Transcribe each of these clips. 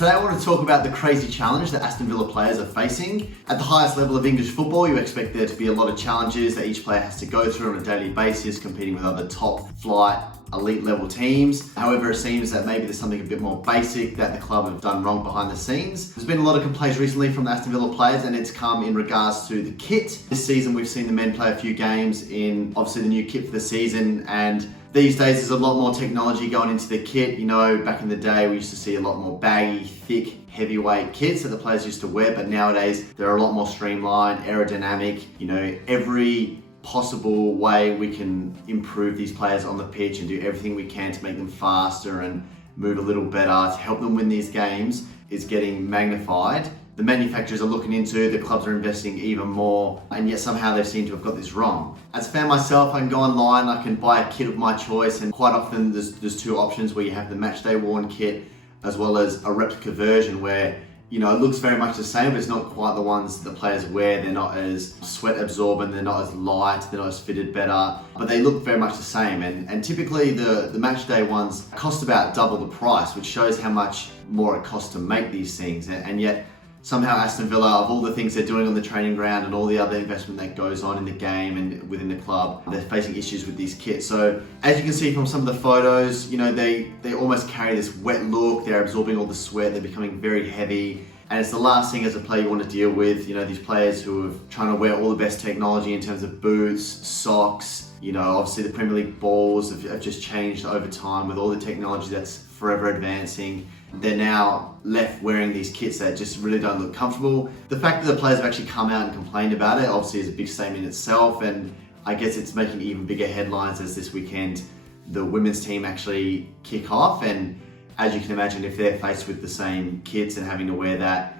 Today I want to talk about the crazy challenge that Aston Villa players are facing. At the highest level of English football, you expect there to be a lot of challenges that each player has to go through on a daily basis, competing with other top flight, elite level teams. However, it seems that maybe there's something a bit more basic that the club have done wrong behind the scenes. There's been a lot of complaints recently from the Aston Villa players, and it's come in regards to the kit. This season we've seen the men play a few games in obviously the new kit for the season, and these days there's a lot more technology going into the kit. You know, back in the day we used to see a lot more baggy, thick, heavyweight kits that the players used to wear, but nowadays they're a lot more streamlined, aerodynamic. You know, every possible way we can improve these players on the pitch and do everything we can to make them faster and move a little better to help them win these games is getting magnified. The manufacturers are looking into, the clubs are investing even more, and yet somehow they seem to have got this wrong. As a fan myself, I can go online, I can buy a kit of my choice, and quite often there's two options where you have the matchday worn kit as well as a replica version where, you know, it looks very much the same, but it's not quite the ones that the players wear. They're not as sweat absorbent, they're not as light, they're not as fitted better, but they look very much the same. And typically the match day ones cost about double the price, which shows how much more it costs to make these things. And yet somehow Aston Villa, of all the things they're doing on the training ground and all the other investment that goes on in the game and within the club, they're facing issues with these kits. So as you can see from some of the photos, you know, they almost carry this wet look, they're absorbing all the sweat, they're becoming very heavy. And it's the last thing as a player you want to deal with. You know, these players who are trying to wear all the best technology in terms of boots, socks. You know, obviously the Premier League balls have just changed over time with all the technology that's forever advancing. They're now left wearing these kits that just really don't look comfortable. The fact that the players have actually come out and complained about it obviously is a big statement in itself, and I guess it's making even bigger headlines as this weekend the women's team actually kick off. And as you can imagine, if they're faced with the same kits and having to wear that,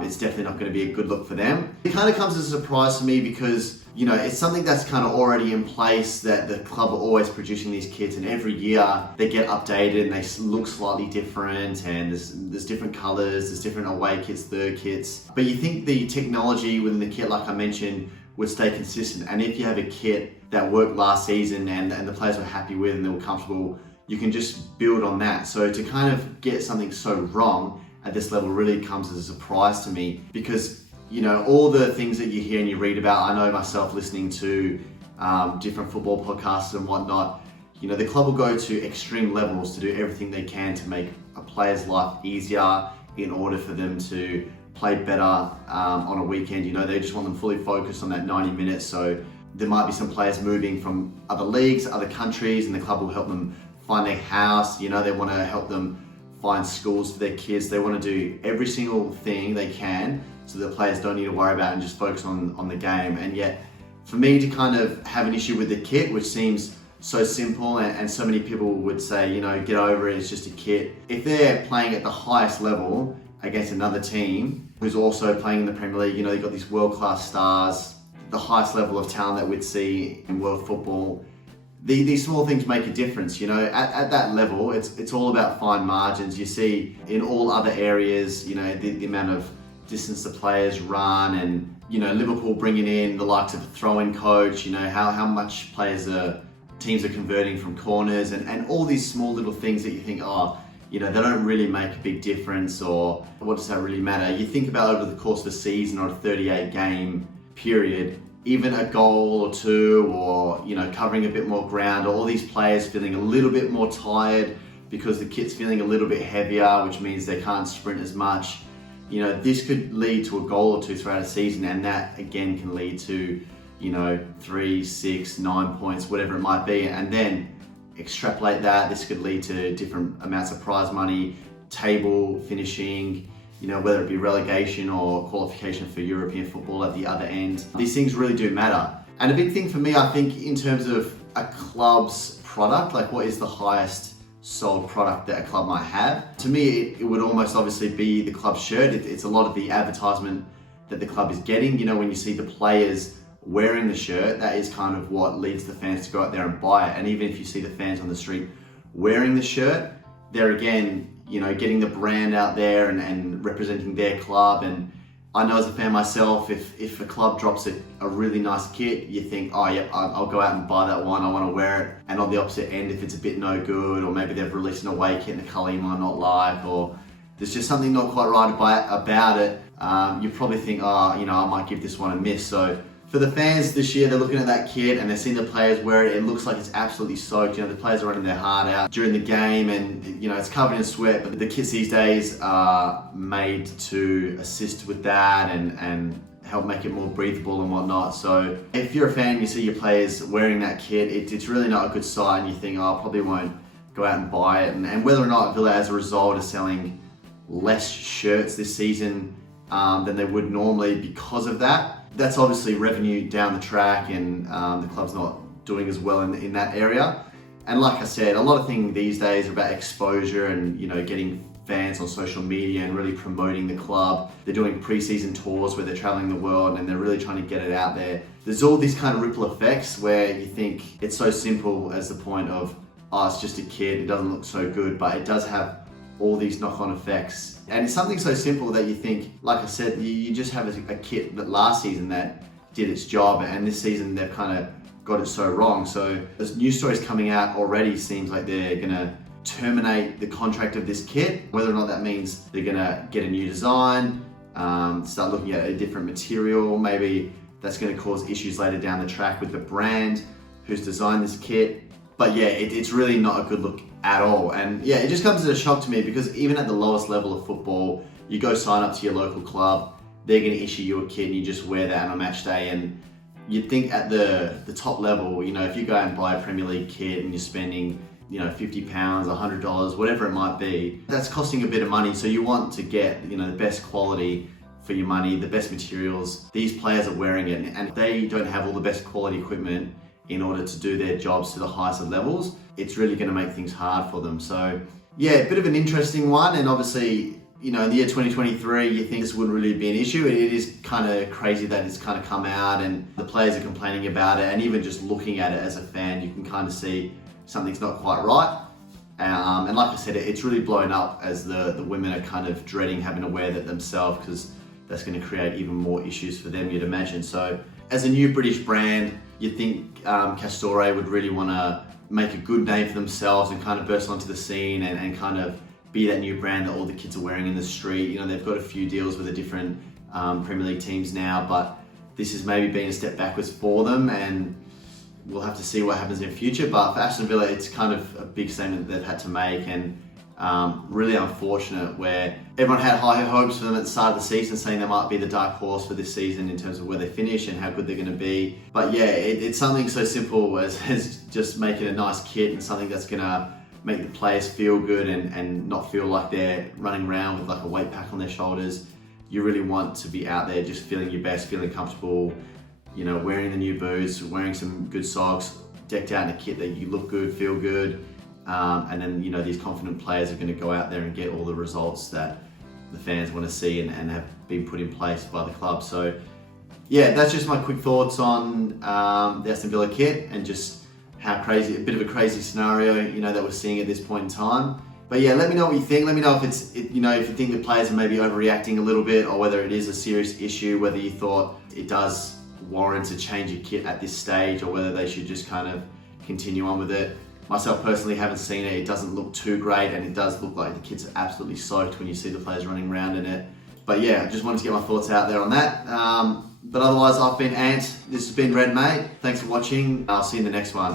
it's definitely not going to be a good look for them. It kind of comes as a surprise to me because, you know, it's something that's kind of already in place, that the club are always producing these kits, and every year they get updated and they look slightly different, and there's different colors, there's different away kits, third kits. But you think the technology within the kit, like I mentioned, would stay consistent. And if you have a kit that worked last season and the players were happy with and they were comfortable, you can just build on that. So to kind of get something so wrong at this level really comes as a surprise to me, because, you know, all the things that you hear and you read about, I know myself listening to different football podcasts and whatnot, you know, the club will go to extreme levels to do everything they can to make a player's life easier in order for them to play better on a weekend. You know, they just want them fully focused on that 90 minutes. So there might be some players moving from other leagues, other countries, and the club will help them find their house. You know, they want to help them find schools for their kids. They want to do every single thing they can so the players don't need to worry about and just focus on the game. And yet, for me to kind of have an issue with the kit, which seems so simple, and so many people would say, you know, get over it, it's just a kit. If they're playing at the highest level against another team who's also playing in the Premier League, you know, you've got these world-class stars, the highest level of talent that we'd see in world football. These small things make a difference, you know. At that level, it's all about fine margins. You see in all other areas, you know, the amount of distance the players run, and, you know, Liverpool bringing in the likes of a throw-in coach, you know, how much teams are converting from corners, and all these small little things that you think, oh, you know, they don't really make a big difference, or what does that really matter? You think about over the course of a season or a 38 game period, even a goal or two, or, you know, covering a bit more ground, or all these players feeling a little bit more tired because the kit's feeling a little bit heavier, which means they can't sprint as much. You know, this could lead to a goal or two throughout a season, and that again can lead to, you know, 3, 6, 9 points, whatever it might be. And then extrapolate that, this could lead to different amounts of prize money, table finishing, you know, whether it be relegation or qualification for European football at the other end. These things really do matter. And a big thing for me, I think, in terms of a club's product, like what is the highest sold product that a club might have? To me, it would almost obviously be the club shirt. It's a lot of the advertisement that the club is getting. You know, when you see the players wearing the shirt, that is kind of what leads the fans to go out there and buy it. And even if you see the fans on the street wearing the shirt, they're again, you know, getting the brand out there and representing their club. And I know as a fan myself, if a club drops a really nice kit, you think, oh yeah, I'll go out and buy that one, I want to wear it. And on the opposite end, if it's a bit no good, or maybe they've released an away kit in a colour you might not like, or there's just something not quite right about it. You probably think, oh, I might give this one a miss. So for the fans this year, they're looking at that kit and they're seeing the players wear it. It looks like it's absolutely soaked. The players are running their heart out during the game, and it's covered in sweat. But the kits these days are made to assist with that and help make it more breathable and whatnot. So if you're a fan, you see your players wearing that kit, it's really not a good sign. You think, oh, I probably won't go out and buy it. And whether or not Villa, as a result, are selling less shirts this season than they would normally because of that, that's obviously revenue down the track, and the club's not doing as well in that area. And like I said, a lot of things these days are about exposure and getting fans on social media and really promoting the club. They're doing pre-season tours where they're traveling the world and they're really trying to get it out there. There's all these kind of ripple effects where you think it's so simple as the point of, oh, it's just a kid, it doesn't look so good, but it does have all these knock-on effects. And it's something so simple that you think, like I said, you just have a kit that last season that did its job, and this season they've kind of got it so wrong. So there's news stories coming out already, seems like they're gonna terminate the contract of this kit. Whether or not that means they're gonna get a new design, start looking at a different material, maybe that's gonna cause issues later down the track with the brand who's designed this kit. But yeah, it's really not a good look at all. And yeah, it just comes as a shock to me, because even at the lowest level of football, you go sign up to your local club, they're gonna issue you a kit and you just wear that on a match day. And you'd think at the top level, if you go out and buy a Premier League kit and you're spending £50, $100, whatever it might be, that's costing a bit of money. So you want to get the best quality for your money, the best materials. These players are wearing it, and they don't have all the best quality equipment in order to do their jobs to the highest of levels. It's really going to make things hard for them. So yeah, a bit of an interesting one. And obviously, in the year 2023, you think this wouldn't really be an issue. It is kind of crazy that it's kind of come out and the players are complaining about it. And even just looking at it as a fan, you can kind of see something's not quite right. And like I said, it's really blown up as the women are kind of dreading having to wear that themselves, because that's going to create even more issues for them, you'd imagine. So as a new British brand, you'd think Castore would really want to make a good name for themselves and kind of burst onto the scene and kind of be that new brand that all the kids are wearing in the street. They've got a few deals with the different Premier League teams now, but this has maybe been a step backwards for them, and we'll have to see what happens in the future. But for Aston Villa, it's kind of a big statement that they've had to make, and really unfortunate, where everyone had high hopes for them at the start of the season, saying they might be the dark horse for this season in terms of where they finish and how good they're going to be. But yeah, it's something so simple as just making a nice kit and something that's going to make the players feel good and not feel like they're running around with like a weight pack on their shoulders. You really want to be out there just feeling your best, feeling comfortable, wearing the new boots, wearing some good socks, decked out in a kit that you look good, feel good. And then, these confident players are going to go out there and get all the results that the fans want to see and have been put in place by the club. So yeah, that's just my quick thoughts on the Aston Villa kit, and just how crazy, a bit of a crazy scenario, that we're seeing at this point in time. But yeah, let me know what you think. Let me know if if you think the players are maybe overreacting a little bit, or whether it is a serious issue, whether you thought it does warrant a change of kit at this stage, or whether they should just kind of continue on with it. Myself personally haven't seen it. It doesn't look too great, and it does look like the kit's are absolutely soaked when you see the players running around in it. But yeah, I just wanted to get my thoughts out there on that. But otherwise, I've been Ant. This has been Red Mate. Thanks for watching. I'll see you in the next one.